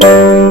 Música